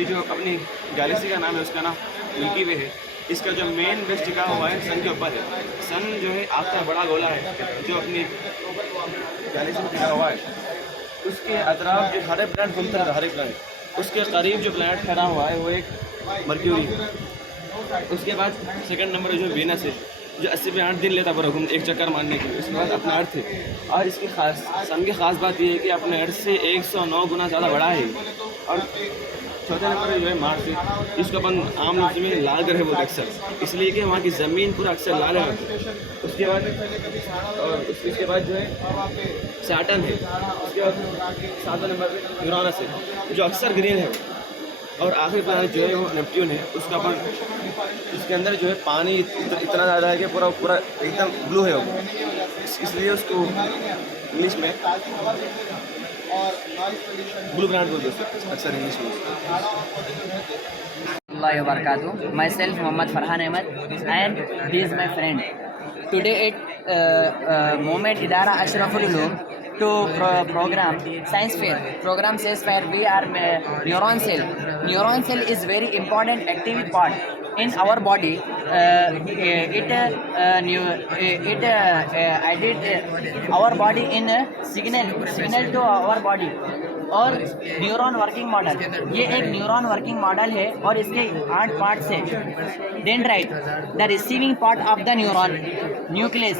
یہ جو اپنی گیلیکسی کا نام ہے اس کا نام ملکی وے ہے. اس کا جو مین بیس ٹکا ہوا ہے سن کے اوپر ہے. سن جو ہے آگ کا بڑا گولا ہے جو اپنی گیلیکسی میں ٹکا ہوا ہے. اس کے اطراف جو ہر ایک پلانٹ گھومتا ہے, ہر ایک پلانٹ اس کے قریب جو پلانٹ کھڑا ہوا ہے وہ ایک مرکیوری ہے. اس کے بعد سیکنڈ نمبر جو وینس ہے جو 80 پہ 8 دن لیتا پورا گھوم ایک چکر مارنے کی. اس کے بعد اپنا ارتھ ہے, اور اس کی سن کی خاص بات یہ ہے کہ اپنے ارتھ سے 109 گنا زیادہ بڑا ہے. اور چوتھے نمبر جو ہے مارس ہے, اس کو اپن عام لفظ میں لال گرہ بولتے اکثر, اس لیے کہ وہاں کی زمین پورا اکثر لال ہے. اس کے بعد جو ہے سیٹرن ہے. اس کے بعد 7 نمبر پہ یورانس ہے جو اکثر گرین ہے. اور آخری پلانٹ جو ہے وہ نیپٹیون ہے. اس کا اپن اس کے اندر جو ہے پانی اتنا زیادہ ہے کہ پورا ایک دم بلو ہے وہ, اس لیے اس کو انگلش میں بلو پلانٹ بولتے ہیں اکثر انگلش میں. اللہ وبرکاتہ. Myself Muhammad Farhan Ahmed and he is my friend. Today at moment ادارہ Ashraf ul-Uloom to program science fair. Program says where we are neuron cell. Neuron cell is very important active part in our body. It added our body in signal to our body. اور neuron working model, یہ ایک neuron working model ہے اور اس کے 8 parts ہیں. Dendrite, the receiving part of the neuron. Nucleus,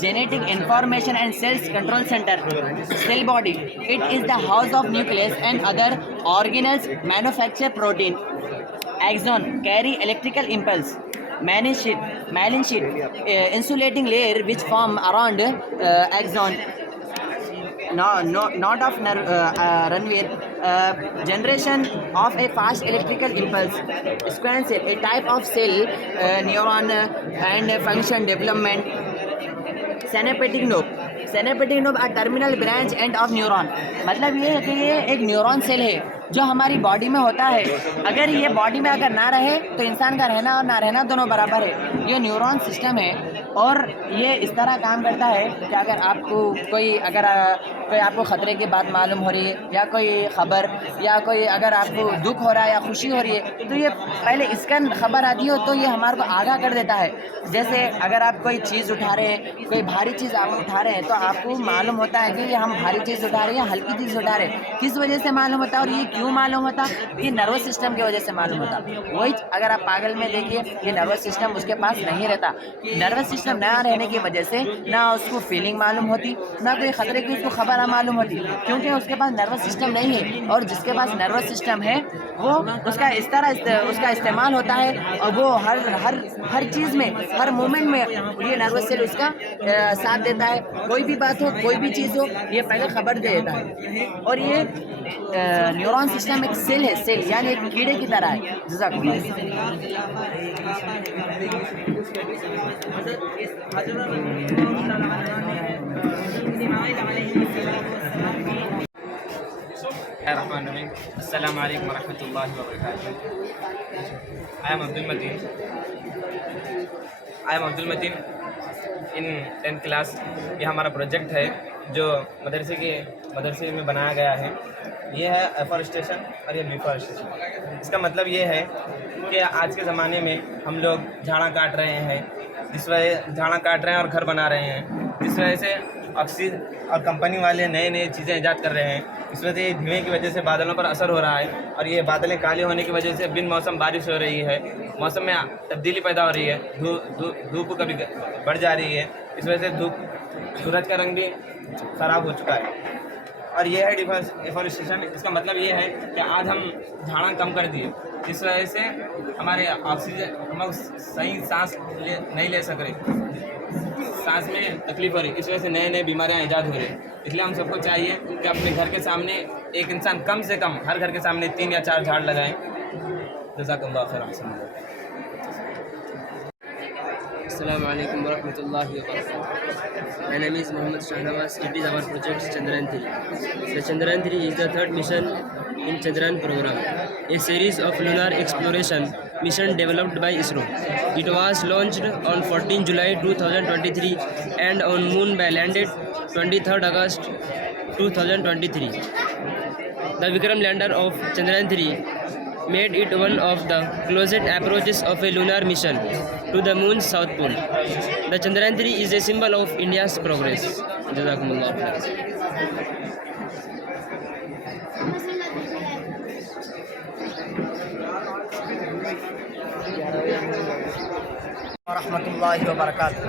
genetic information and cells control centre. Cell body, it is the house of nucleus and other organelles manufacture protein. Axon, carry electrical impulse. myelin sheet, insulating layer which form around axon. Not of Ranveer. Generation of a fast electrical impulse. Squamous cell, a type of cell, neuron and function development. Synaptic lobe. Synaptic lobe are terminal branch end of neuron. مطلب یہ ہے کہ یہ ایک neuron cell ہے جو ہماری body میں ہوتا ہے. اگر یہ باڈی میں اگر نہ رہے تو انسان کا رہنا اور نہ رہنا دونوں برابر ہے. یہ نیورون سسٹم ہے اور یہ اس طرح کام کرتا ہے کہ اگر آپ کو کوئی آپ کو خطرے کی بات معلوم ہو رہی ہے یا کوئی خبر یا کوئی اگر آپ کو دکھ ہو رہا ہے یا خوشی ہو رہی ہے تو یہ پہلے اس کا خبر آتی ہو تو یہ ہمارے کو آگاہ کر دیتا ہے. جیسے اگر آپ کوئی چیز اٹھا رہے ہیں, کوئی بھاری چیز آپ اٹھا رہے ہیں تو آپ کو معلوم ہوتا ہے کہ یہ ہم بھاری چیز اٹھا رہے ہیں یا ہلکی چیز اٹھا رہے ہیں. کس وجہ سے معلوم ہوتا ہے اور یہ کیوں معلوم ہوتا؟ یہ نروس سسٹم کی وجہ سے معلوم ہوتا. وہی اگر آپ پاگل میں دیکھیے, یہ نروس سسٹم اس کے پاس نہیں رہتا. نروس سسٹم نہ رہنے کی وجہ سے نہ اس کو فیلنگ معلوم ہوتی, نہ کوئی خطرے کی اس کو خبر معلوم ہوتی, کیونکہ اس کے پاس نروس سسٹم نہیں ہے. اور جس کے پاس نروس سسٹم ہے وہ اس کا اس طرح اس کا استعمال ہوتا ہے اور وہ ہر چیز میں, ہر مومنٹ میں یہ نروس سیل اس کا ساتھ دیتا ہے. کوئی بھی بات ہو, کوئی بھی چیز ہو, یہ پہلے خبر دے دیتا ہے. اور یہ نیورون سسٹم ایک سیل ہے, سیل یعنی ایک کیڑے کی طرح ہے. جزاک اللہ. السلام علیکم ورحمۃ اللہ وبرکاتہ. I am Abdul Mateen in 10th class. یہ ہمارا پروجیکٹ ہے جو مدرسے میں بنایا گیا ہے. یہ ہے ایفورسٹیشن اور یہ ڈیفورسٹیشن. اس کا مطلب یہ ہے کہ آج کے زمانے میں ہم لوگ جھاڑاں کاٹ رہے ہیں, جھاڑاں کاٹ رہے ہیں اور گھر بنا رہے ہیں, جس وجہ سے آکسیجن اور کمپنی والے نئے چیزیں ایجاد کر رہے ہیں. اس وجہ سے دھوئیں کی وجہ سے بادلوں پر اثر ہو رہا ہے اور یہ بادلیں کالے ہونے کی وجہ سے بن موسم بارش ہو رہی ہے, موسم میں تبدیلی پیدا ہو رہی ہے, دھوپ کبھی بڑھ جا رہی ہے. اس وجہ سے سورج کا رنگ بھی خراب ہو چکا ہے. اور یہ ہے ڈیفورسٹیشن. اس کا مطلب یہ ہے کہ آج ہم جھاڑاں کم کر دیے, جس وجہ سے ہمارے آکسیجن ہم صحیح سانس نہیں لے سک رہے, سانس میں تکلیف ہو رہی. اس وجہ سے نئے بیماریاں ایجاد ہو رہی ہیں. اس لیے ہم سب کو چاہیے کہ اپنے گھر کے سامنے ایک انسان کم سے کم ہر گھر کے سامنے 3 یا 4 جھاڑ لگائیں. جزاک اللہ خیر. السلام علیکم ورحمۃ اللہ وبرکاتہ. My name is Mohammad Shahnawaz. It is our project Chandrayaan 3. The Chandrayaan 3 is the third mission in Chandrayaan program, a series of lunar exploration mission developed by ISRO. It was launched on 14 July 2023 and on Moon by landed 23rd August 2023. The Vikram lander of Chandrayaan 3 made it one of the closest approaches of a lunar mission to the moon's south pole. The Chandrayaan-3 is a symbol of India's progress. Jazakumullah khair. ورحمۃ وبرکاتہ.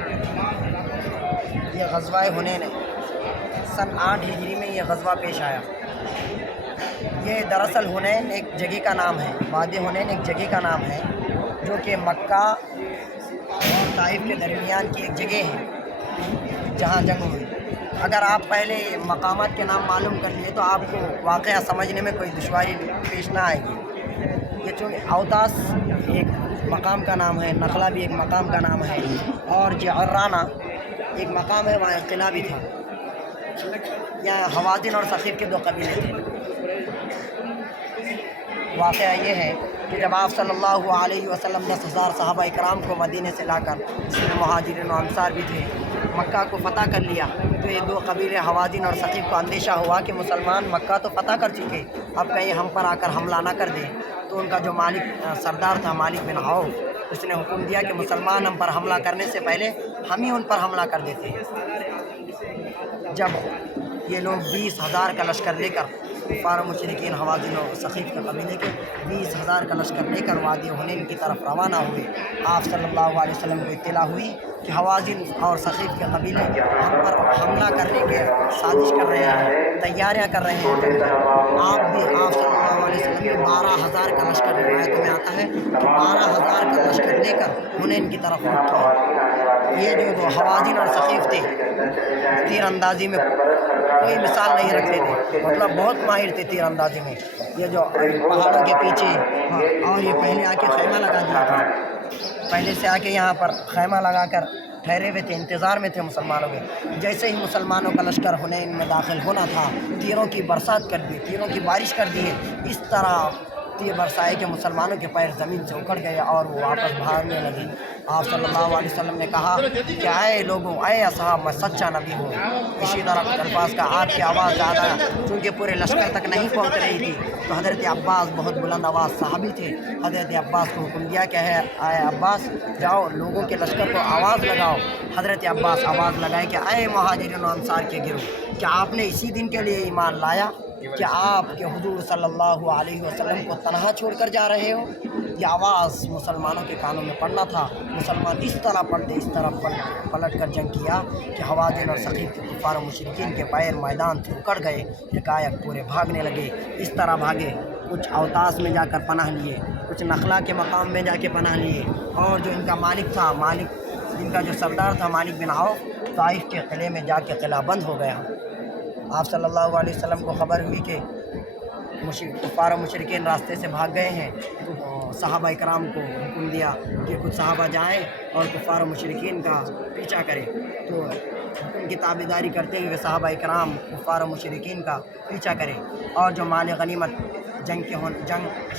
یہ غزوہ حنین ہے. سن 8 ہجری میں یہ غزوہ پیش آیا. یہ دراصل حنین ایک جگہ کا نام ہے. وادی حنین ایک جگہ کا نام ہے جو کہ مکہ اور طائف کے درمیان کی ایک جگہ ہے جہاں جنگ ہوئی. اگر آپ پہلے مقامات کے نام معلوم کر لیے تو آپ کو واقعہ سمجھنے میں کوئی دشواری پیش نہ آئے گی. یہ چونکہ اوتاس ایک مقام کا نام ہے، نخلا بھی ایک مقام کا نام ہے، اور جعرانہ ایک مقام ہے، وہاں قلعہ بھی تھا. یہاں حوازن اور ثقیف کے 2 قبیلے تھے. واقعہ یہ ہے کہ جب آپ صلی اللہ علیہ وسلم 10,000 صحابہ اکرام کو مدینے سے لا کر، جس میں مہاجرین و انصار بھی تھے، مکہ کو فتح کر لیا، تو یہ 2 قبیلے حوازن اور ثقیف کو اندیشہ ہوا کہ مسلمان مکہ تو فتح کر چکے، اب کہیں ہم پر آ کر حملہ نہ کر دیں. تو ان کا جو سردار تھا مالک بن عوف، اس نے حکم دیا کہ مسلمان ہم پر حملہ کرنے سے پہلے ہم ہی ان پر حملہ کر دیتے ہیں. جب یہ لوگ 20,000 کا لشکر لے کر، کفار و مشرکین حوازن و ثقیف کے قبیلے کے 20,000 کا لشکر لے کر وادی حنین کی طرف روانہ ہوئے، آپ صلی اللہ علیہ وسلم کو اطلاع ہوئی کہ حوازن اور ثقیف کے قبیلے ہم پر حملہ کرنے کے سازش کر رہے ہیں، تیاریاں کر رہے ہیں. آپ صلی اللہ علیہ وسلم نے 12,000 کا لشکر، روایت میں آتا ہے کہ 12,000 کا لشکر لے کر حنین کی طرف رخ کیا. یہ جو حوازن اور ثقیف تھے تیر اندازی میں کوئی مثال نہیں رکھتے تھے، مطلب بہت ماہر تھے تیر اندازی میں. یہ جو پہاڑوں کے پیچھے، اور یہ پہلے آ کے خیمہ لگا دیا تھا، پہلے سے آ کے یہاں پر خیمہ لگا کر ٹھہرے ہوئے تھے، انتظار میں تھے مسلمانوں کے. جیسے ہی مسلمانوں کا لشکر حنین میں داخل ہونا تھا، تیروں کی برسات کر دی، تیروں کی بارش کر دی. اس طرح تیر برسائے کہ مسلمانوں کے پیر زمین سے اکھڑ گئے اور وہ واپس بھاگنے لگے. آپ صلی اللہ علیہ وسلم نے کہا کہ اے لوگوں، اے اصحاب، میں سچا نبی ہوں. اسی طرح الفاظ کا آپ کی آواز زیادہ چونکہ پورے لشکر تک نہیں پہنچ رہی تھی، تو حضرت عباس بہت بلند آواز صحابی تھے، حضرت عباس کو حکم دیا کہ اے عباس جاؤ لوگوں کے لشکر کو آواز لگاؤ. حضرت عباس آواز لگائے کہ اے مہاجرین و انصار کے گروہ، کیا آپ نے اسی دن کے لیے ایمان لایا کہ آپ کے حضور صلی اللہ علیہ وسلم کو تنہا چھوڑ کر جا رہے ہو؟ یہ آواز مسلمانوں کے کانوں میں پڑنا تھا. مسلمان اس طرح پلٹے، اس طرح پلٹ کر جنگ کیا کہ حوازن اور ثقیف کے کفار و مشرکین کے پیر میدان سے اکھڑ گئے، یکایک پورے بھاگنے لگے. اس طرح بھاگے، کچھ اوتاس میں جا کر پناہ لیے، کچھ نخلا کے مقام میں جا کے پناہ لیے، اور جو ان کا مالک تھا، ان کا جو سردار تھا مالک بن عوف، طائف کے قلعے میں جا کے قلعہ بند ہو گیا. آپ صلی اللہ علیہ وسلم کو خبر ہوئی کہ کفار و مشرکین راستے سے بھاگ گئے ہیں، تو صحابہ اکرام کو حکم دیا کہ کچھ صحابہ جائیں اور کفار و مشرکین کا پیچھا کریں. تو حکم کی تابعداری کرتے ہوئے صحابہ اکرام کفار و مشرکین کا پیچھا کریں، اور جو مال غنیمت جنگ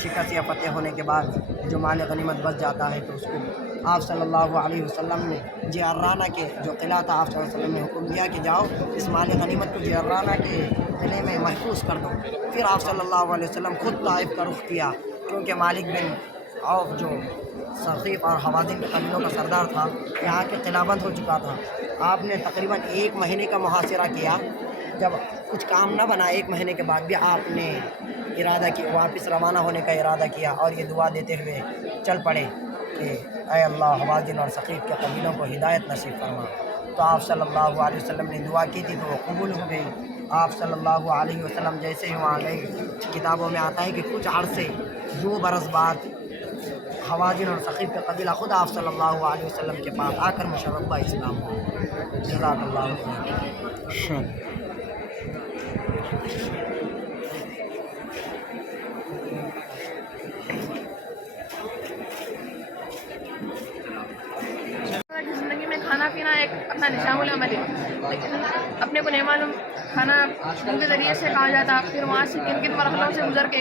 شکست یا فتح ہونے کے بعد جو مال غنیمت بچ جاتا ہے، تو اس کو آپ صلی اللہ علیہ وسلم نے جعرانہ کے جو قلعہ تھا، آپ صلی اللہ علیہ وسلم نے حکم دیا کہ جاؤ اس مال غنیمت کو جعرانہ کے قلعے میں محفوظ کر دو. پھر آپ صلی اللہ علیہ وسلم خود طائف کا رخ کیا، کیونکہ مالک بن عوف جو ثقیف اور حوازن کے قبیلوں کا سردار تھا، یہاں کے قلعہ بند ہو چکا تھا. آپ نے تقریباً 1 مہینے کا محاصرہ کیا. جب کچھ کام نہ بنا، 1 مہینے کے بعد بھی آپ نے ارادہ کیا، واپس روانہ ہونے کا ارادہ کیا، اور یہ دعا دیتے ہوئے چل پڑے کہ اے اللہ، حوازن اور ثقیف کے قبیلوں کو ہدایت نصیب فرما. تو آپ صلی اللہ علیہ وسلم نے دعا کی تھی تو وہ قبول ہو گئی. آپ صلی اللہ علیہ وسلم جیسے ہی وہاں گئے، کتابوں میں آتا ہے کہ کچھ عرصے 2 برس بعد حوازن اور ثقیف کا قبیلہ خود آپ صلی اللہ علیہ وسلم کے پاس آ کر مشربہ اسلام ہو. جزاک اللہ خیر. زندگی میں کھانا پینا ایک اپنا نشان العمل ہے، لیکن اپنے کو نہیں معلوم کھانا ان کے ذریعے سے کہا جاتا، پھر وہاں سے کن کن مرحلوں سے گزر کے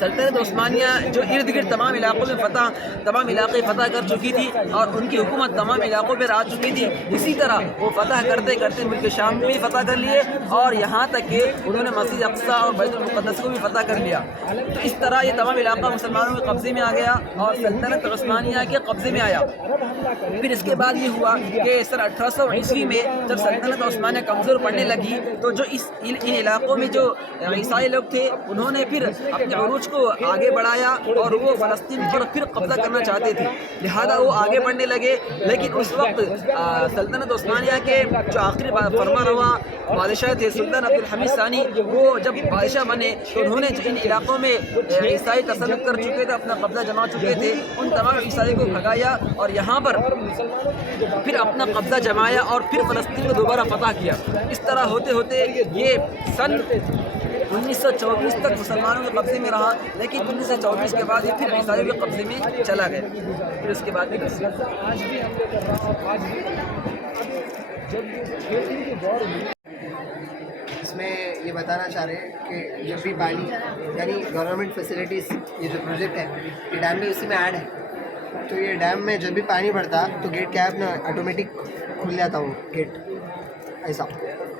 سلطنت عثمانیہ جو ارد گرد تمام علاقوں میں تمام علاقے فتح کر چکی تھی اور ان کی حکومت تمام علاقوں پر آ چکی تھی. اسی طرح وہ فتح کرتے کرتے ملک شام کو بھی فتح کر لیے اور یہاں تک کہ انہوں نے مسجد اقصیٰ اور بیت المقدس کو بھی فتح کر لیا. تو اس طرح یہ تمام علاقہ مسلمانوں کے قبضے میں آ گیا اور سلطنت عثمانیہ کے قبضے میں آیا. پھر اس کے بعد یہ ہوا کہ سن 1800 عیسوی میں جب سلطنت عثمانیہ کمزور پڑنے لگی تو جو ان علاقوں میں جو عیسائی لوگ تھے انہوں نے پھر اپنے عروج کو آگے بڑھایا اور وہ فلسطین پر پھر قبضہ کرنا چاہتے تھے. لہذا وہ آگے بڑھنے لگے. لیکن اس وقت سلطنت عثمانیہ کے جو آخری فرما روا بادشاہ تھے سلطان عبد الحمید ثانی, وہ جب بادشاہ بنے تو انہوں نے ان علاقوں میں عیسائی تسلط کر چکے تھے, اپنا قبضہ جما چکے تھے, ان تمام عیسائی کو بھگایا اور یہاں پر پھر اپنا قبضہ جمایا اور پھر فلسطین کو دوبارہ فتح کیا. اس طرح ہوتے ہوتے یہ سن 1924 تک مسلمانوں کے قبضے میں رہا, لیکن 1924 کے بعد یہ پھر عیسائیوں کے قبضے میں چلا گیا. پھر اس کے بعد اس میں یہ بتانا چاہ رہے ہیں کہ جب بھی پانی یعنی گورنمنٹ فیسلٹیز یہ جو پروجیکٹ ہے یہ ڈیم بھی اسی میں ایڈ ہے. تو یہ ڈیم میں جب بھی پانی بڑھتا تو گیٹ کیا ہے نا آٹومیٹک کھل جاتا, وہ گیٹ ایسا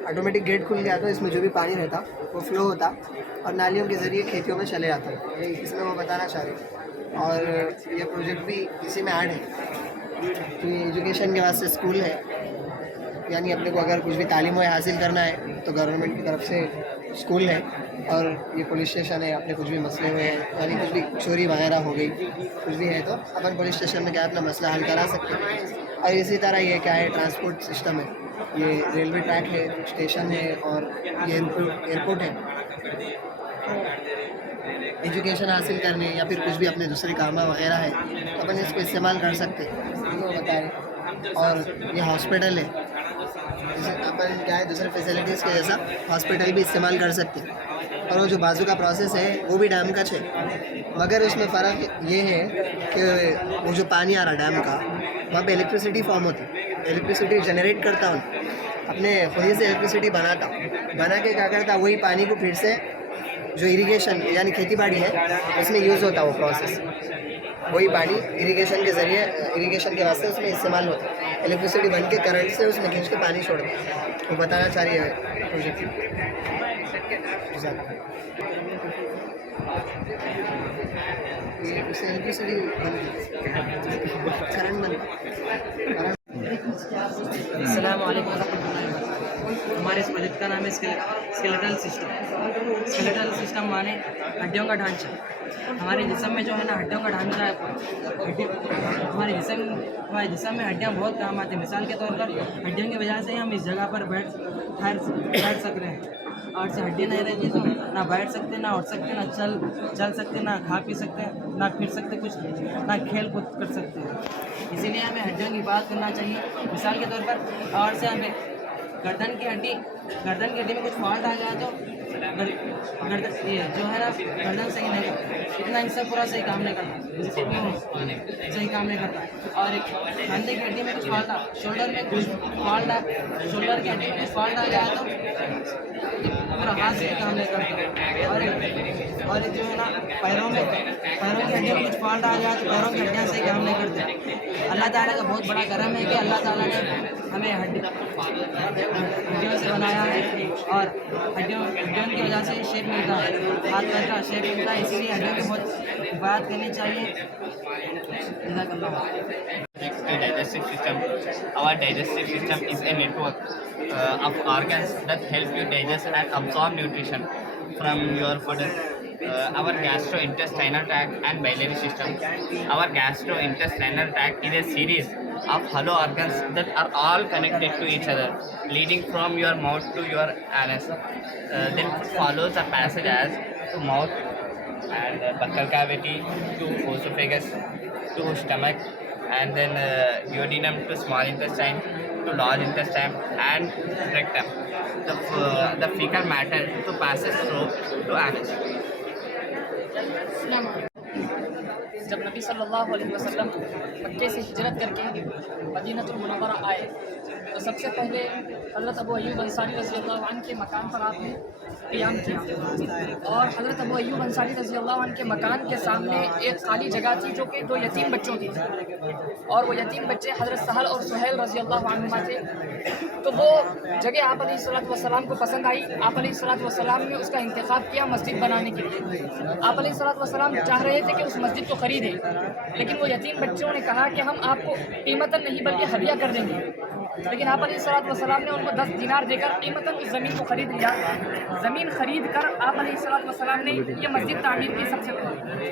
آٹومیٹک گیٹ کھل گیا تو اس میں جو بھی پانی رہتا وہ فلو ہوتا اور نالیوں کے ذریعے کھیتیوں میں چلے جاتا. اس میں وہ بتانا چاہ رہے ہیں. اور یہ پروجیکٹ بھی اسی میں ایڈ ہے. تو یہ ایجوکیشن کے واسطے اسکول ہے, یعنی اپنے کو اگر کچھ بھی تعلیم حاصل کرنا ہے تو گورنمنٹ کی طرف سے اسکول ہے. اور یہ پولیس اسٹیشن ہے, اپنے کچھ بھی مسئلے ہوئے ہیں یعنی کچھ بھی چوری وغیرہ ہو گئی کچھ بھی ہے تو اپن پولیس اسٹیشن میں کیا اپنا مسئلہ حل کرا سکتے ہیں. اور اسی طرح یہ کیا ہے ٹرانسپورٹ سسٹم ہے, یہ ریلوے ٹریک ہے, اسٹیشن ہے اور یہ ایئرپورٹ ہے. ایجوکیشن حاصل کرنے یا پھر کچھ بھی اپنے دوسرے کام وغیرہ ہے تو اپن اس کو استعمال کر سکتے ہیں, وہ بتائیں. اور یہ ہاسپٹل ہے, اپن کیا ہے دوسرے فیسلٹیز کے جیسا ہاسپٹل بھی استعمال کر سکتے ہیں. اور وہ جو بازو کا پروسیس ہے وہ بھی ڈیم کا ہے, مگر اس میں فرق یہ ہے کہ وہ جو پانی آ رہا ڈیم کا وہاں پہ الیکٹریسٹی فارم ہوتی, الیکٹریسٹی جنریٹ کرتا ہوں, اپنے خود سے الیکٹریسٹی بنا کے کیا کرتا وہی پانی کو پھر سے جو اریگیشن یعنی کھیتی باڑی ہے اس میں یوز ہوتا وہ پروسیس, وہی پانی اریگیشن کے ذریعے اریگیشن کے واسطے اس میں استعمال ہوتا ہے. الیکٹریسٹی بن کے کرنٹ سے اس میں کھینچ کے پانی چھوڑتا ہے. وہ بتانا چاہ رہی ہے پروجیکٹ. اسے الیکٹریسٹی کرنٹ بنتا. السلام علیکم ورحمۃ اللہ وبرکاتہ. ہمارے اس پروجیکٹ کا نام ہے اسکیلیٹل سسٹم. اسکیلیٹل سسٹم مانے ہڈیوں کا ڈھانچہ. ہمارے جسم میں جو ہے نا ہڈیوں کا ڈھانچہ ہے. ہمارے جسم میں ہڈیاں بہت کام آتی ہیں. مثال کے طور پر ہڈیوں کی وجہ سے ہم اس جگہ پر بیٹھ سک رہے ہیں. اور سے ہڈی نہیں رہتی تو نہ بیٹھ سکتے, نہ اٹھ سکتے, نہ چل سکتے, نہ کھا پی سکتے, نہ پھر سکتے, کچھ نہ کھیل کود کر سکتے ہیں. اسی لیے ہمیں ہڈیوں کی بات کرنا چاہیے. مثال کے طور پر اور سے ہمیں گردن کی ہڈی میں کچھ فالٹ آ گیا تو یہ جو ہے نا گردن صحیح نہیں کرتا, اتنا حصہ پورا صحیح کام نہیں کرتا, صحیح کام نہیں کرتا. اور ایک کندھے کی ہڈی میں کچھ فالٹ آ, شولڈر میں کچھ فالٹ آ, شولڈر کی ہڈی میں کچھ فالٹ آ گیا تو پورا ہاتھ صحیح کام نہیں کرتا. اور جو ہے نا پیروں کی ہڈیوں میں کچھ فالٹ آ گیا تو پیروں کی ہڈیاں صحیح کام نہیں کرتے. اللہ تعالیٰ کا بہت بڑا کرم ہے کہ اللہ تعالیٰ نے ہمیں ہڈیوں سے بنایا ہے اور ہڈیوں کی وجہ سے شیپ ملتا ہے, ہاتھ پیر کا شیپ ملتا ہے. اسی لیے ہڈیوں کی بہت بات کرنی چاہیے. جزاک اللہ. Digestive system. Our digestive system is a network of organs that help you digest and absorb nutrition from your food. Our gastrointestinal tract and biliary system. Our gastrointestinal tract is a series of hollow organs that are all connected to each other, leading from your mouth to your anus. Then follows the passage as to mouth and buccal cavity to esophagus to stomach, and then duodenum to small intestine to large intestine and rectum. The fecal matter to passes through to anus. جب نبی صلی اللہ علیہ وسلم مکے سے ہجرت کر کے مدینہ المنورہ آئے تو سب سے پہلے حضرت ابو ایوب انصاری رضی اللہ عنہ کے مکان پر آپ نے قیام کیا، اور حضرت ابو ایوب انصاری رضی اللہ عنہ کے مکان کے سامنے ایک خالی جگہ تھی جو کہ 2 یتیم بچوں کی تھی، اور وہ یتیم بچے حضرت سہل اور سہیل رضی اللہ عنہما تھے۔ تو وہ جگہ آپ علیہ الصلوۃ والسلام کو پسند آئی، آپ علیہ الصلوۃ والسلام نے اس کا انتخاب کیا مسجد بنانے کے لیے۔ آپ علیہ الصلوۃ والسلام چاہ رہے تھے کہ اس مسجد کو خریدیں، لیکن وہ یتیم بچوں نے کہا کہ ہم آپ کو قیمتاً نہیں بلکہ ہدیہ کر دیں گے، لیکن آپ علیہ الصلوۃ والسلام نے ان کو 10 دینار دے کر قیمتاً اس زمین کو خرید لیا۔ زمین خرید کر آپ علیہ الصلوۃ والسلام نے یہ مسجد تعمیر کی۔ سب سے پہلے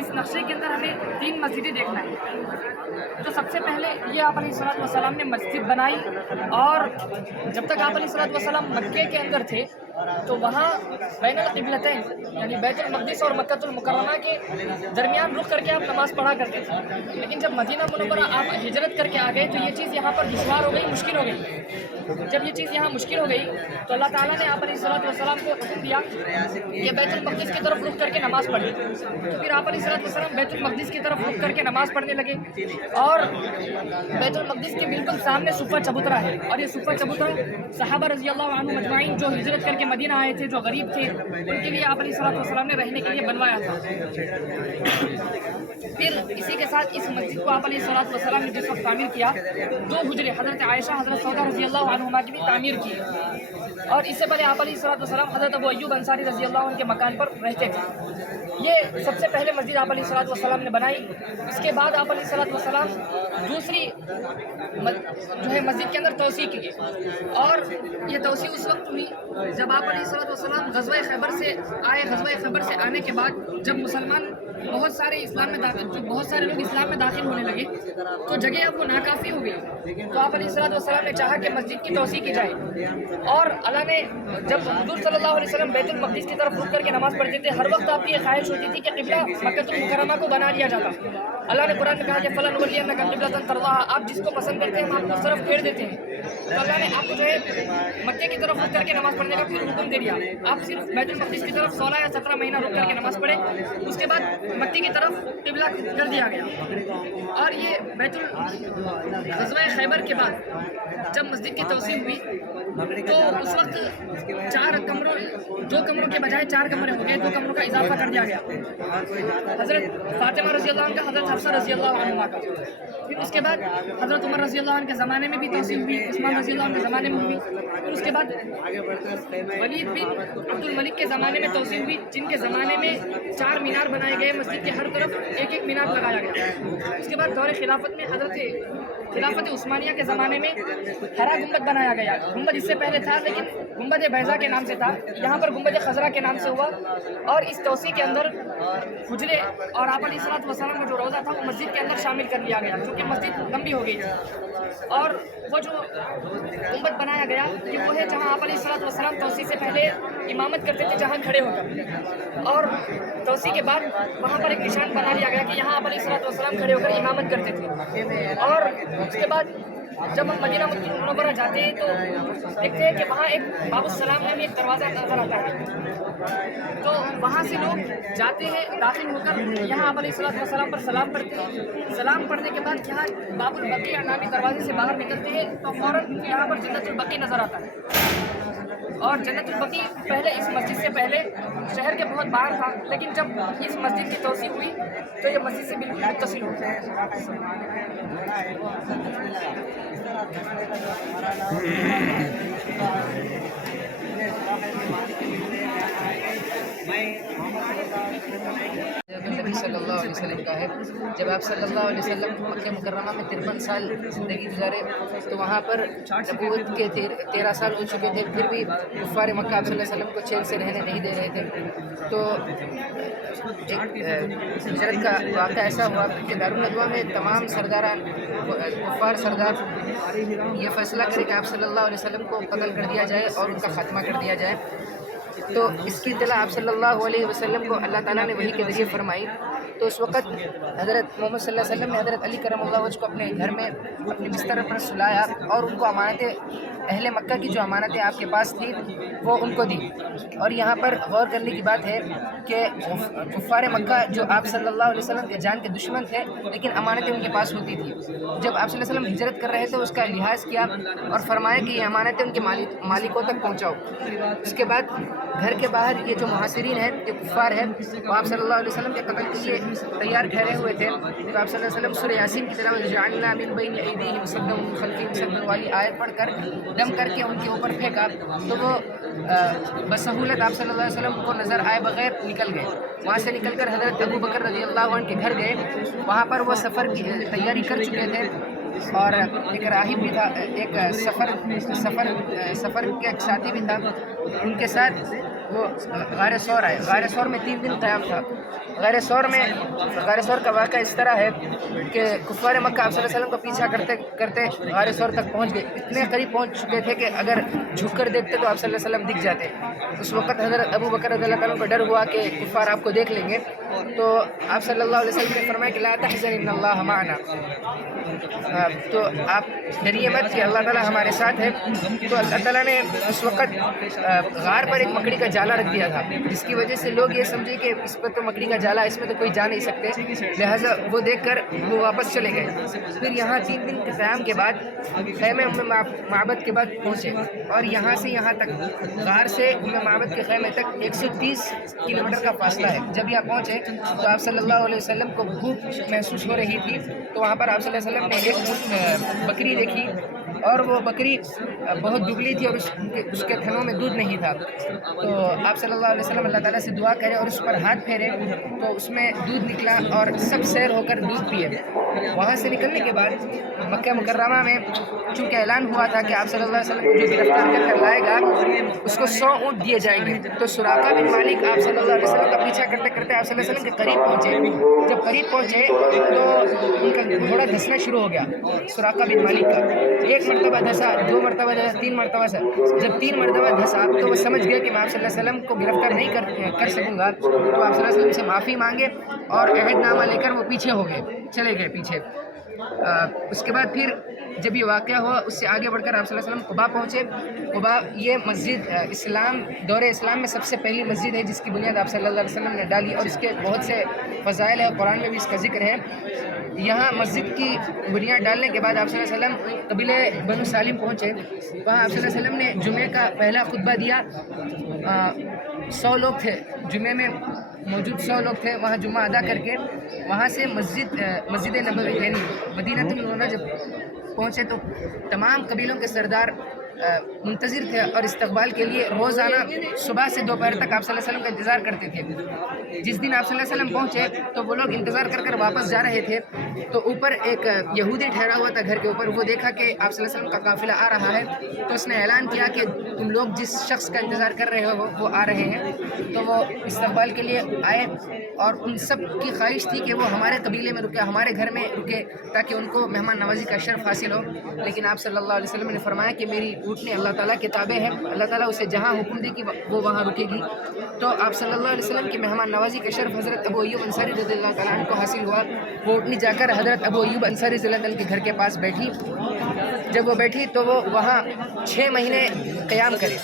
اس نقشے کے اندر ہمیں 3 مسجدیں دیکھنا ہے۔ تو سب سے پہلے یہ آپ علیہ الصلوۃ والسلام نے مسجد بنائی، اور جب تک آپ علیہ الصلوۃ والسلام مکے کے اندر تھے تو وہاں بین القبلتین یعنی بیت المقدس اور مکۃ المکرمہ کے درمیان رخ کر کے آپ نماز پڑھا کرتے تھے، لیکن جب مدینہ منورہ آپ ہجرت کر کے آ گئے تو یہ چیز یہاں پر دشوار ہو گئی، مشکل ہو گئی۔ جب یہ چیز یہاں مشکل ہو گئی تو اللہ تعالیٰ نے آپ علیہ الصلوۃ والسلام کو حکم دیا کہ بیت المقدس کی طرف رخ کر کے نماز پڑھیں۔ تو پھر آپ علیہ الصلوۃ والسلام بیت المقدس کی طرف رخ کر کے نماز پڑھنے لگے، اور بیت المقدس کے بالکل سامنے صفہ چبوترا ہے، اور یہ صفہ چبوترا صحابہ رضی اللہ عنہم اجمعین جو ہجرت کر کے مدینہ آئے تھے، جو غریب تھے، ان کے لیے آپ علیہ الصلوۃ والسلام نے رہنے کے لیے بنوایا تھا۔ پھر اسی کے ساتھ اس مسجد کو آپ علیہ الصلوۃ والسلام نے جس وقت تعمیر کیا 2 حجرے حضرت عائشہ حضرت سودا رضی اللہ عنہما کی بھی تعمیر کی، اور اس سے پہلے آپ علیہ الصلوۃ والسلام حضرت ابو ایوب انصاری رضی اللہ عنہ کے مکان پر رہتے تھے۔ یہ سب سے پہلے مسجد آپ علیہ الصلوۃ والسلام نے بنائی۔ اس کے بعد آپ علیہ الصلوۃ والسلام دوسری جو ہے مسجد کے اندر توسیع کی، اور یہ توسیع اس وقت ہوئی جب آپ علیہ الصلوۃ والسلام غزوہ خیبر سے آئے۔ غزوہ خیبر سے آنے کے بعد جب مسلمان بہت سارے لوگ اسلام میں داخل ہونے لگے تو جگہ اب وہ ناکافی ہو گئی، تو آپ علیہ الصلوۃ والسلام نے چاہا کہ مسجد کی توسیع کی جائے، اور اللہ نے جب حضور صلی اللہ علیہ وسلم بیت المقدس کی طرف رخ کر کے نماز پڑھتے تھے ہر وقت آپ کی یہ خواہش ہوتی تھی کہ قبلہ مکۃ المکرمہ کو بنا لیا جاتا۔ اللہ نے قرآن میں کہا کہ فَلَنُوَلِّيَنَّكَ قِبْلَةً تَرْضَاهَا، آپ جس کو پسند کرتے ہیں ہم آپ کو اس طرف پھیر دیتے ہیں۔ تو اللہ نے آپ کو جو ہے مکے کی طرف رخ کر کے نماز پڑھنے کا پھر حکم دے دیا، آپ صرف بیت المقدس کی طرف 16 یا 17 مہینہ رخ کر کے نماز پڑھیں، اس کے بعد مکے کی طرف قبلہ کر دیا گیا۔ اور یہ غزوہ خیبر کے بعد جب مسجد کی توسیع ہوئی تو اس وقت 2 کمروں کے بجائے 4 کمرے ہو گئے، 2 کمروں کا اضافہ کر دیا گیا، حضرت فاطمہ رضی اللہ عنہ کا، حضرت حفصہ رضی اللہ عنہ کا۔ پھر اس کے بعد حضرت عمر رضی اللہ عنہ کے زمانے میں بھی توسیع ہوئی، عثمان رضی اللہ عنہ کے زمانے میں ہوئی، پھر اس کے بعد ولید بن عبد الملک کے زمانے میں توسیع ہوئی، جن کے زمانے میں 4 مینار بنائے گئے، مسجد کے ہر طرف ایک مینار لگایا گیا۔ اس کے بعد دور خلافت میں خلافت عثمانیہ کے زمانے میں ہرا گنبد بنایا گیا۔ گنبد اس سے پہلے تھا لیکن گنبد بیضا کے نام سے تھا، یہاں پر گنبد خضرا کے نام سے ہوا، اور اس توسیع کے اندر حجرے اور آپ علیہ الصلوۃ والسلام کا جو روضہ تھا وہ مسجد کے اندر شامل کر لیا گیا، کیونکہ مسجد لمبی ہو گئی تھی۔ اور وہ جو گنبد بنایا گیا کہ وہ ہے جہاں آپ علیہ الصلوۃ والسلام توسیع سے پہلے امامت کرتے تھے، جہاں کھڑے ہو کر، اور توسیع کے بعد وہاں پر ایک نشان بنا لیا گیا کہ یہاں آپ علیہ الصلوۃ والسلام کھڑے ہو کر امامت کرتے تھے۔ اور اس کے بعد جب ہم مدینہ منورہ جاتے ہیں تو دیکھتے ہیں کہ وہاں ایک باب السلام نامی ایک دروازہ نظر آتا ہے، تو وہاں سے لوگ جاتے ہیں داخل ہو کر یہاں آپ علیہ الصلوۃ والسلام پر سلام پڑھتے ہیں۔ سلام پڑھنے کے بعد یہاں باب البقیع نامی دروازے سے باہر نکلتے ہیں تو فوراً یہاں پر جنت البقیع نظر آتا ہے، اور جنت البقیع پہلے اس مسجد سے پہلے شہر کے بہت باہر تھا، لیکن جب اس مسجد کی توسیع ہوئی تو یہ مسجد سے بالکل متصل ہو گیا۔ نبی صلی اللہ علیہ وسلم کا ہے، جب آپ صلی اللہ علیہ وسلم مکہ مکرمہ میں 53 سال زندگی گزارے تو وہاں پر نبوت کے 13 سال ہو چکے تھے، پھر بھی کفار مکہ آپ صلی اللہ علیہ وسلم کو چین سے رہنے نہیں دے رہے تھے۔ تو ایک ہجرت کا واقعہ ایسا ہوا کہ دارالندوا میں تمام سرداران کفار سردار یہ فیصلہ کرے کہ آپ صلی اللہ علیہ وسلم کو قتل کر دیا جائے اور ان کا خاتمہ کر دیا جائے۔ تو اس کی اطلاع آپ صلی اللہ علیہ وسلم کو اللہ تعالیٰ نے وحی کے ذریعے فرمائی، تو اس وقت حضرت محمد صلی اللہ علیہ وسلم نے حضرت علی کرم اللہ وجہ کو اپنے گھر میں اپنے بستر پر سلایا اور ان کو امانتیں اہل مکہ کی جو امانتیں آپ کے پاس تھیں وہ ان کو دی. اور یہاں پر غور کرنے کی بات ہے کہ کفار مکہ جو آپ صلی اللہ علیہ وسلم کے جان کے دشمن تھے لیکن امانتیں ان کے پاس ہوتی تھیں. جب آپ صلی اللہ علیہ وسلم ہجرت کر رہے تھے اس کا لحاظ کیا اور فرمایا کہ یہ امانتیں ان کے مالکوں تک پہنچاؤ. اس کے بعد گھر کے باہر یہ جو محاصرین ہیں جو کفار ہیں وہ آپ صلی اللہ علیہ وسلم کے قتل کے لیے تیار ٹھہرے ہوئے تھے. جب آپ صلی اللہ علیہ وسلم سورہ یاسین کی طرح جعلنا من بین ایدیہم سدا ومن خلفہم سدا والی آیت پڑھ کر دم کر کے ان کے اوپر پھینکا تو وہ بسہولت آپ صلی اللہ علیہ وسلم کو نظر آئے بغیر نکل گئے. وہاں سے نکل کر حضرت ابو بکر رضی اللہ عنہ کے گھر گئے. وہاں پر وہ سفر کی تیاری کر چکے تھے اور ایک راہب بھی تھا, ایک سفر کے ایک ساتھی بھی تھا. ان کے ساتھ وہ غار ثور آئے. غار ثور میں 3 دن قیام تھا. غار ثور کا واقعہ اس طرح ہے کہ کفار مکہ آپ صلی اللہ علیہ وسلم کو پیچھا کرتے کرتے غار ثور تک پہنچ گئے. اتنے قریب پہنچ چکے تھے کہ اگر جھک کر دیکھتے تو آپ صلی اللہ علیہ وسلم دکھ جاتے. اس وقت حضرت ابو بکر رضی اللہ عنہ کو ڈر ہوا کہ کفار آپ کو دیکھ لیں گے, تو آپ صلی اللہ علیہ وسلم نے فرمایا کہ لا تحزن ان اللہ معنا, تو آپ ڈریے مت کہ اللہ تعالیٰ ہمارے ساتھ ہے. تو اللہ تعالیٰ نے اس وقت غار پر ایک مکڑی کا جالا رکھ دیا تھا جس کی وجہ سے لوگ یہ سمجھے کہ اس پر تو مکڑی کا جالا, اس میں تو کوئی جا نہیں سکتے, لہٰذا وہ دیکھ کر وہ واپس چلے گئے. پھر یہاں 3 دن کے قیام کے بعد خیمے معبد کے بعد پہنچے اور یہاں سے یہاں تک غار سے معبد کے خیمے تک 130 کلومیٹر کا فاصلہ ہے. جب یہاں پہنچے تو آپ صلی اللہ علیہ وسلم کو بھوک محسوس ہو رہی تھی. تو وہاں پر آپ صلی اللہ علیہ وسلم نے ایک بکری دیکھی اور وہ بکری بہت دبلی تھی اور اس کے تھنوں میں دودھ نہیں تھا. تو آپ صلی اللہ علیہ وسلم اللہ تعالیٰ سے دعا کرے اور اس پر ہاتھ پھیرے تو اس میں دودھ نکلا اور سب سیر ہو کر دودھ پیے. وہاں سے نکلنے کے بعد مکہ مکرمہ میں چونکہ اعلان ہوا تھا کہ آپ صلی اللہ علیہ وسلم کو جو گرفتار کر لائے گا اس کو 100 اونٹ دیے جائیں گے. تو سراقہ بن مالک آپ صلی اللہ علیہ وسلم کا پیچھا کرتے کرتے آپ صلی اللہ علیہ وسلم کے قریب پہنچے. جب قریب پہنچے تو ان کا گھوڑا دھسنا شروع ہو گیا سراقہ بن مالک کا. 1 مرتبہ دھسا, 2 مرتبہ دھسا, 3 مرتبہ سے جب 3 مرتبہ دھسا تو وہ سمجھ گئے کہ میں آپ صلی اللہ علیہ وسلم کو گرفتار نہیں کر سکوں گا. تو آپ صلی اللہ علیہ وسلم سے معافی مانگے اور عہد نامہ لے کر وہ پیچھے ہو گئے, چلے گئے پیچھے. اس کے بعد پھر جب یہ واقعہ ہوا اس سے آگے بڑھ کر آپ صلی اللہ علیہ وسلم قباء پہنچے. قباء یہ مسجد دور اسلام میں سب سے پہلی مسجد ہے جس کی بنیاد آپ صلی اللہ علیہ وسلم نے ڈالی اور اس کے بہت سے فضائل ہیں, قرآن میں بھی اس کا ذکر ہے. یہاں مسجد کی بنیاد ڈالنے کے بعد آپ صلی اللہ علیہ وسلم قبیلے بنو سالم پہنچے. وہاں آپ صلی اللہ علیہ وسلم نے جمعے کا پہلا خطبہ دیا. 100 لوگ تھے, جمعے میں موجود 100 لوگ تھے. وہاں جمعہ ادا کر کے وہاں سے مسجد نبوی یعنی مدینہ المنورہ جب پہنچے تو تمام قبیلوں کے سردار منتظر تھے اور استقبال کے لیے روزانہ صبح سے دوپہر تک آپ صلی اللہ علیہ وسلم کا انتظار کرتے تھے. جس دن آپ صلی اللہ علیہ وسلم پہنچے تو وہ لوگ انتظار کر کر واپس جا رہے تھے تو اوپر ایک یہودی ٹھہرا ہوا تھا گھر کے اوپر. وہ دیکھا کہ آپ صلی اللہ علیہ وسلم کا قافلہ آ رہا ہے تو اس نے اعلان کیا کہ تم لوگ جس شخص کا انتظار کر رہے ہو وہ آ رہے ہیں. تو وہ استقبال کے لیے آئے اور ان سب کی خواہش تھی کہ وہ ہمارے قبیلے میں رکے, ہمارے گھر میں رکے تاکہ ان کو مہمان نوازی کا شرف حاصل ہو. لیکن آپ صلی اللہ علیہ وسلم نے فرمایا کہ میری اونٹنی اللہ تعالیٰ کے تابع ہے, اللہ تعالیٰ اسے جہاں حکم دے کہ وہ وہاں رکے گی. تو آپ صلی اللہ علیہ وسلم کی مہمان نوازی کا شرف حضرت ابو ایوب انصاری رضی اللہ تعالیٰ عنہ کو حاصل ہوا. وہ اونٹنی جا کر حضرت ابو ایوب انصاری رضی اللہ عنہ کے گھر کے پاس بیٹھی. جب وہ بیٹھی تو وہ وہاں 6 مہینے قیام کرے.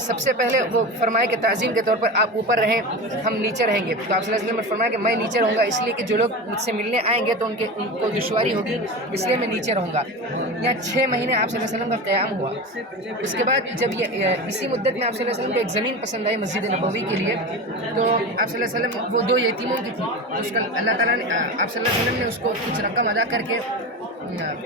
سب سے پہلے وہ فرمائے کہ تعظیم کے طور پر آپ اوپر رہیں, ہم نیچے رہیں گے. تو آپ صلی اللہ علیہ وسلم نے فرمایا کہ میں نیچے رہوں گا اس لیے کہ جو لوگ مجھ سے ملنے آئیں گے تو ان کو دشواری ہوگی, اس لیے میں نیچے رہوں گا. یہاں 6 مہینے آپ صلی اللہ علیہ وسلم کا قیام ہوا. اس کے بعد جب یہ اسی مدت میں آپ صلی اللہ علیہ وسلم کو ایک زمین پسند آئی مسجد نبوی کے لیے, تو آپ صلی اللہ علیہ وسلم وہ 2 یتیموں کی تھی. اس کا اللہ تعالیٰ نے آپ صلی اللہ علیہ وسلم نے اس کو کچھ رقم ادا کر کے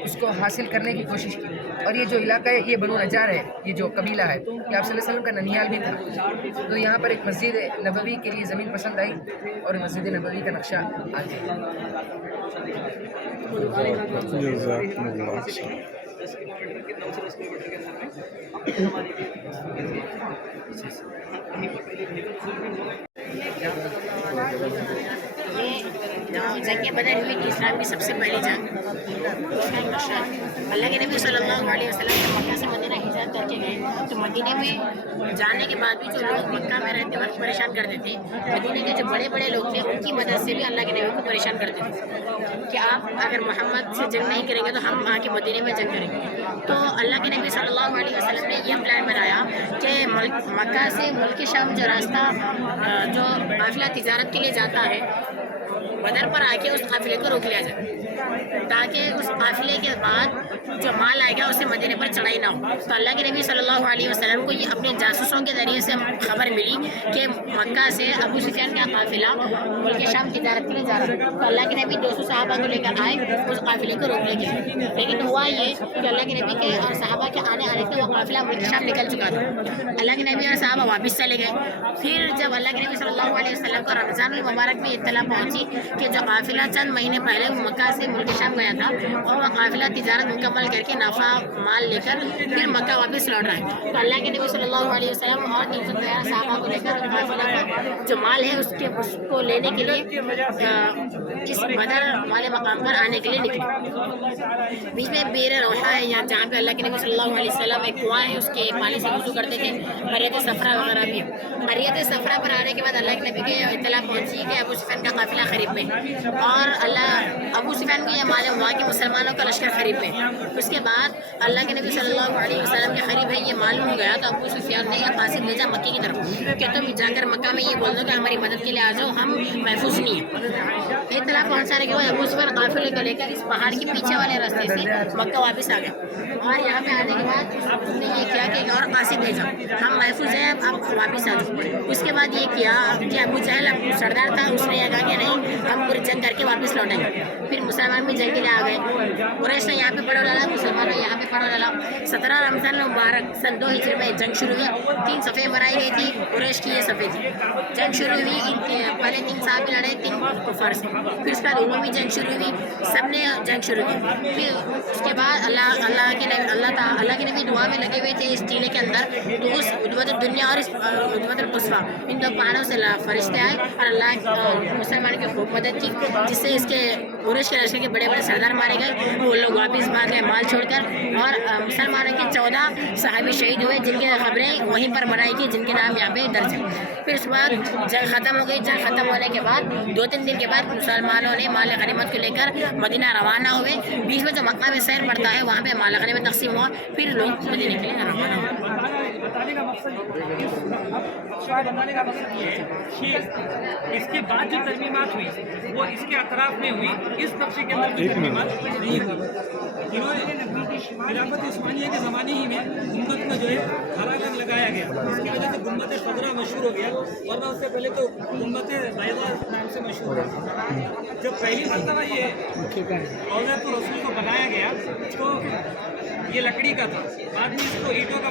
اس کو حاصل کرنے کی کوشش کی. اور یہ جو علاقہ ہے یہ بنو نجار ہے, یہ جو قبیلہ ہے یہ آپ صلی اللہ علیہ وسلم کا ننیال بھی تھا. تو یہاں پر ایک مسجد نبوی کے لیے زمین پسند آئی اور مسجد نبوی کا نقشہ آگے. جنگ بدر ہوئی کہ اسلام کی سب سے پہلی جنگ. اللہ کے نبی صلی اللہ علیہ وسلم مکہ سے مدینہ ہجرت کر کے گئے تو مدینے میں جانے کے بعد بھی جو لوگ مکہ میں رہتے وقت پریشان کرتے تھے، مدینے کے جو بڑے بڑے لوگ تھے ان کی مدد سے بھی اللہ کے نبی کو پریشان کرتے تھے کہ آپ اگر محمد سے جنگ نہیں کریں گے تو ہم آ کے مدینے میں جنگ کریں گے. تو اللہ کے نبی صلی اللہ علیہ وسلم نے یہ پلان بنایا کہ مکہ سے ملک شام جو راستہ جو قافلہ تجارت کے لیے جاتا ہے بدر پر آ کے اس قافلے کو روک لیا جائے تاکہ اس قافلے کے بعد جو مال آئے گا اسے مدینے پر چڑھائی نہ ہو. تو اللہ کے نبی صلی اللہ علیہ وسلم کو یہ اپنے جاسوسوں کے ذریعے سے خبر ملی کہ مکہ سے ابو سفیان کا قافلہ ملک شام تجارت کے لیے جا رہا ہے. تو اللہ کے نبی 200 صحابہ کو لے کر آئے اس قافلے کو روکنے کے لیے. لیکن ہوا یہ کہ اللہ کے نبی کے اور صحابہ کے آنے سے وہ قافلہ ملک شام نکل چکا تھا. اللہ کے نبی اور صحابہ واپس چلے گئے. پھر جب اللہ کے نبی صلی اللہ علیہ وسلم کو رمضان المبارک میں اطلاع پہنچی کہ جو قافلہ چند مہینے پہلے مکہ سے ملک شام گیا تھا اور وہ قافلہ تجارت مکمل کر کے نفع مال لے کر پھر مکہ واپس لوٹ رہا ہے، تو اللہ کے نبی صلی اللہ علیہ وسلم اور 313 صحابہ کو لے کر قافلہ کا جو مال ہے اس کو لینے کے لیے اس بدر والے مقام پر آنے کے لیے نکلے. بیچ میں بیر روحا ہے یہاں جہاں پہ اللہ کے نبی صلی اللہ علیہ وسلم ایک کنواں ہے اس کے پانی سے وضو کرتے تھے. قریۃ صفرا وغیرہ بھی. قریۃ صفرا پر آنے کے بعد اللہ کے نبی کے اطلاع پہنچی کہ ابو سفیان کا قافلہ قریب میں اور ابو سفیان کو یہ معلوم ہوا کہ مسلمانوں کا لشکر قریب میں. اس کے بعد اللہ کے نبی صلی اللہ علیہ وسلم کے قریب ہے یہ معلوم ہو گیا تو ابو سفیان نے یہ قاصد بھیجا مکے کی طرف کہ تم جا کر مکہ میں یہ بول دو کہ ہماری مدد کے لیے آ جاؤ، ہم محفوظ نہیں ہیں. اطلاع پہنچانے کے بعد ابو سفیان قافلے کو لے کر اس پہاڑ کے پیچھے والے راستے سے مکہ واپس آ گئے اور یہاں پہ آنے کے بعد اس نے یہ کیا کہ ایک اور قاصد بھیجا، ہم محفوظ ہیں اب واپس آ جاؤ. اس کے بعد یہ کیا کہ ابو جہل سردار تھا، اس نے یہ کہا کہ نہیں ہم پوری جنگ کر کے واپس لوٹیں گے. پھر مسلمان بھی جنگ کے لیے آ گئے. قریش نے یہاں پہ پڑاؤ ڈالا، مسلمانوں نے یہاں پہ پڑاؤ ڈالا. 17 رمضان المبارک سن 2 ہجری میں جنگ شروع ہوئی. 3 صفیں بنائی گئی تھی، قریش کی یہ صفیں تھی. جنگ شروع ہوئی، پہلے 3 صاحب لڑے 3 کفار سے. پھر اس کے بعد عمومی جنگ شروع ہوئی، سب نے جنگ شروع کی. پھر اس کے بعد اللہ کے نبی دعا میں لگے ہوئے تھے اس ٹیلے کے اندر. تو اس عدوۃ الدنیا اور اس عدوۃ القصویٰ ان 2 پہاڑوں سے فرشتے آئے اور اللہ مسلمانوں کی خوب مدد کی جس سے اس کے قریش کے لشکر کے بڑے بڑے سردار مارے گئے. وہ لوگ واپس بھاگ گئے مال چھوڑ کر اور مسلمانوں کے 14 صحابی شہید ہوئے جن کی خبریں وہیں پر بنائی کی جن کے نام یہاں پہ درج ہیں. پھر اس بعد جنگ ختم ہو گئی. جنگ ختم ہونے کے بعد 2-3 دن کے بعد مسلمانوں نے مال غنیمت کو لے کر مدینہ روانہ ہوئے. بیچ میں جو مکہ میں سیر پڑتا ہے وہاں پہ مال غنیمت تقسیم ہوا. پھر لوگ مدینے کے لیے روانہ ہوئے. بتانے کا مقصد یہ ہے کہ اس کے بعد جو ترمیمات ہوئی وہ اس کے اطراف میں ہوئی. اس نقشے کے اندر جو ترمیمات نہیں ہوئی. انہوں نے خلافت عثمانیہ کے زمانے ہی میں گنبد کا جو ہے ہرا رنگ لگایا گیا. اس کی وجہ سے گنبد خضرا مشہور ہو گیا، ورنہ اس سے پہلے تو گنبد بیضا نام سے مشہور ہے. جب پہلی مرتبہ یہ روضۃ الرسول کو بنایا گیا تو یہ لکڑی کا تھا، بعد میں اس کو اینٹوں کا